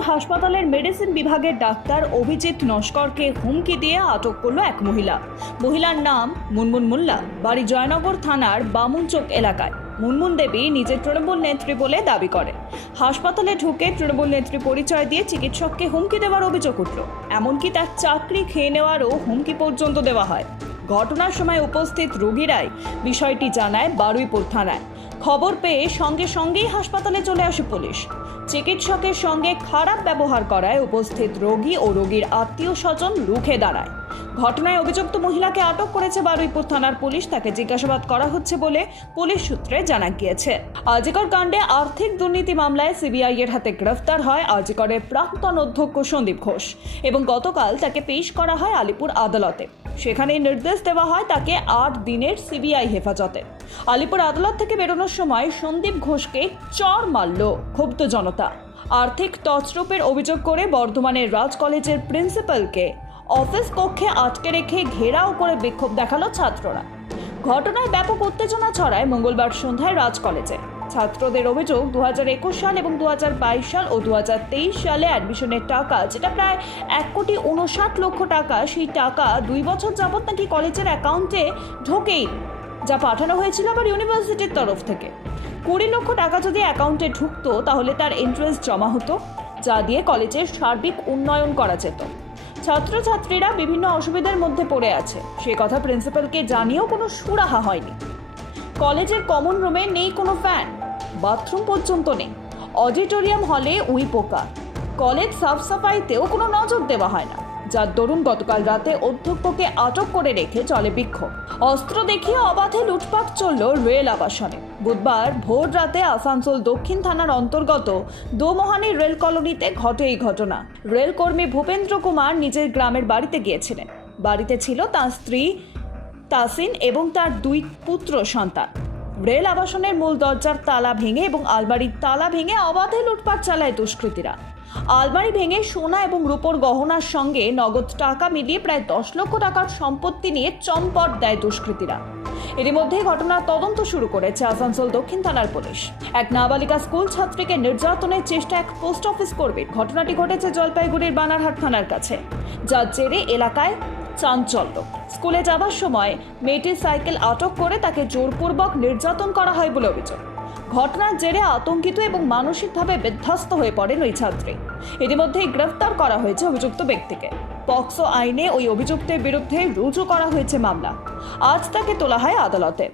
হাসপাতালের মেডিসিন বিভাগের ডাক্তার অভিজিৎ নস্করকে হুমকি দিয়ে আটক করল এক মহিলা। মহিলার নাম মুনমুন মোল্লা। বাড়ি জয়নগর থানার বামুনচোক এলাকায়। মুনমুন দেবী নিজের তৃণমূল নেত্রী বলে দাবি করে। হাসপাতালে ঢুকে তৃণমূল নেত্রী পরিচয় দিয়ে চিকিৎসককে হুমকি দেওয়ার অভিযোগ উঠল। এমনকি তার চাকরি খেয়ে নেওয়ারও হুমকি পর্যন্ত দেওয়া হয়। ঘটনার সময় উপস্থিত রোগীরাই বিষয়টি জানায় বারুইপুর থানায়। খবর পেয়ে সঙ্গে সঙ্গেই হাসপাতালে চলে আসে পুলিশ। চিকিৎসকের সঙ্গে খারাপ ব্যবহার করায় উপস্থিত রোগী ও রোগীর আত্মীয় স্বজন রুখে দাঁড়ায়। ঘটনায় অভিযুক্ত মহিলাকে আটক করেছে বারুইপুর থানার পুলিশ। তাকে জিজ্ঞাসাবাদ করা হচ্ছে বলে পুলিশ সূত্রে জানা গিয়েছে। আজিকর কাণ্ডে আর্থিক দুর্নীতি মামলায় সিবিআই এর হাতে গ্রেফতার হয় আজিকরের প্রাক্তন অধ্যক্ষ সন্দীপ ঘোষ এবং গতকাল তাকে পেশ করা হয় আলিপুর আদালতে। সেখানে নির্দেশ দেওয়া হয় তাকে আট দিনের সিবিআই হেফাজতে। আলিপুর আদালত থেকে বেরোনোর সময় সন্দীপ ঘোষকে চর মারল ক্ষুব্ধ জনতা। আর্থিক তছরূপের অভিযোগ করে বর্ধমানের রাজ কলেজের প্রিন্সিপালকে অফিস কক্ষে আটকে রেখে ঘেরাও করে বিক্ষোভ দেখাল ছাত্ররা। ঘটনায় ব্যাপক উত্তেজনা ছড়ায় মঙ্গলবার সন্ধ্যায় রাজ কলেজে। ছাত্রদের অভিযোগ দু একুশ সাল এবং দু হাজার বাইশ সাল ও দু হাজার তেইশ সালে অ্যাডমিশনের টাকা, যেটা প্রায় এক কোটি উনষাট লক্ষ টাকা, সেই টাকা দুই বছর যাবৎ নাকি কলেজের অ্যাকাউন্টে ঢোকেই যা পাঠানো হয়েছিল আবার ইউনিভার্সিটির তরফ থেকে। কুড়ি লক্ষ টাকা যদি অ্যাকাউন্টে ঢুকতো, তাহলে তার ইন্টারেস্ট জমা হতো, যা দিয়ে কলেজের সার্বিক উন্নয়ন করা যেত। ছাত্রছাত্রীরা বিভিন্ন অসুবিধার মধ্যে পড়ে আছে। সে কথা প্রিন্সিপালকে জানিয়েও কোনো সুরাহা হয়নি। কলেজের কমন রুমে নেই কোনো ফ্যান। বাথরুম পর্যন্ত নেই। অডিটোরিয়াম হলে উই পোকা। কলেজ সাফ সাফাইতেও কোনো নজর দেওয়া হয় না। যার দরুন গতকাল রাতে অধ্যক্ষকে আটক করে রেখে চলে বিক্ষোভ। অস্ত্র দেখিয়ে অবাধে লুটপাট চলল রেল আবাসনে। বুধবার ভোর রাতে আসানসোল দক্ষিণ থানার অন্তর্গত দোমোহানি রেল কলোনিতে ঘটে এই ঘটনা। রেলকর্মী ভূপেন্দ্র কুমার নিজের গ্রামের বাড়িতে গিয়েছিলেন। বাড়িতে ছিল তার স্ত্রী তাসিন এবং তার দুই পুত্র সন্তান। রেল আবাসনের মূল দরজার তালা ভেঙে এবং আলমারির তালা ভেঙে অবাধে লুটপাট চালায় দুষ্কৃতীরা। আলমারি ভেঙে সোনা এবং রূপোর গহনার সঙ্গে নগদ টাকা মিলিয়ে প্রায় দশ লক্ষ টাকার সম্পত্তি নিয়ে চম্পট দেয় দুষ্কৃতীরা। এরই মধ্যে ঘটনার তদন্ত শুরু করেছে আসানসোল দক্ষিণ থানার পুলিশ। এক নাবালিকা স্কুল ছাত্রীকে নির্যাতনের চেষ্টা এক পোস্ট অফিস করবে। ঘটনাটি ঘটেছে জলপাইগুড়ির বানারহাট থানার কাছে। যার জেরে এলাকায় চাঞ্চল্য। স্কুলে যাবার সময় মেয়েটির সাইকেল আটক করে তাকে জোরপূর্বক নির্যাতন করা হয় বলে অভিযোগ। ঘটনার জেরে আতঙ্কিত এবং মানসিকভাবে বিধ্বস্ত হয়ে পড়েন ওই ছাত্রী। ইতিমধ্যেই গ্রেফতার করা হয়েছে অভিযুক্ত ব্যক্তিকে। পক্সো আইনে ওই অভিযুক্তের বিরুদ্ধে রুজু করা হয়েছে মামলা। আজ তাকে তোলা হয় আদালতে।